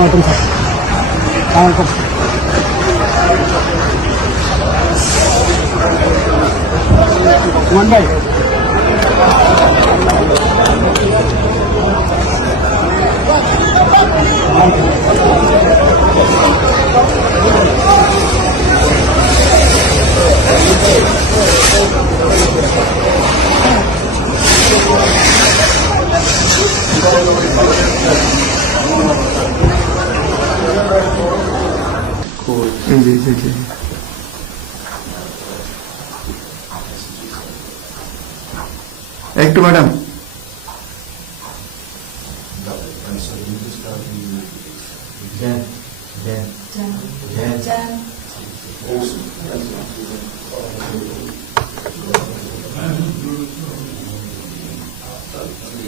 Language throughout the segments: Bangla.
Assalamualaikum sir. Assalamualaikum. One by. Thank you. Sir সালামালাইকুম সুমন ভাই জি জি জি একটু madam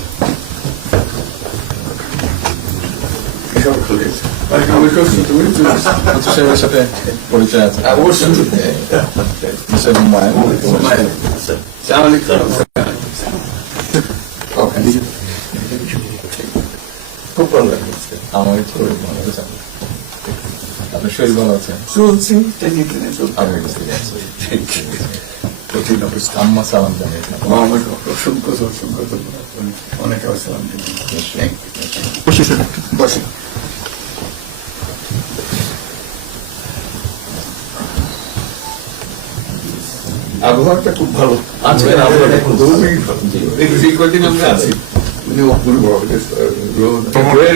honor for me. Thank you আসেন এখানে বসে। আচ্ছা, সাহেবের সাথে পরিচয় আছে অবশ্যই মিস্টার হুমায়ুন Okay. খুব ভালো লাগছে আমার শরীর ভালো আছে আপনার শরীর ভালো আছে চলছি আমি কঠিন অবস্থা আম্মা সালাম জানাই অনেক অসংখ্য অসংখ্য অনেক থ্যাংক ইউ বসে আবহাওয়াটা খুব ভালো। আজকের আবহাওয়াটা খুব ভালো। খুবই ভালো। এই যে কদিন আমরা আছি? মানে অপূর্ব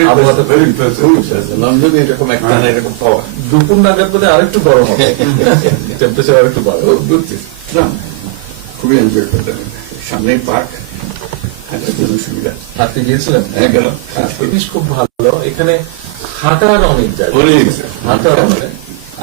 আবহাওয়াটা very impressive. লন্ডনে এরকম একটা এরকম পাওয়া দুপুর নাগাদ বোধহয় আরেকটু হবে। টেম্পারেচার আরেকটু না, খুবই এনজয় করতাম। সামনে পার্ক হাঁটার জন্য সুবিধা। হাঁটতে গিয়েছিলেন? হ্যাঁ গেলাম। জিনিস খুব ভালো। এখানে হাঁটার অনেক জায়গা। হাঁটার অনেক।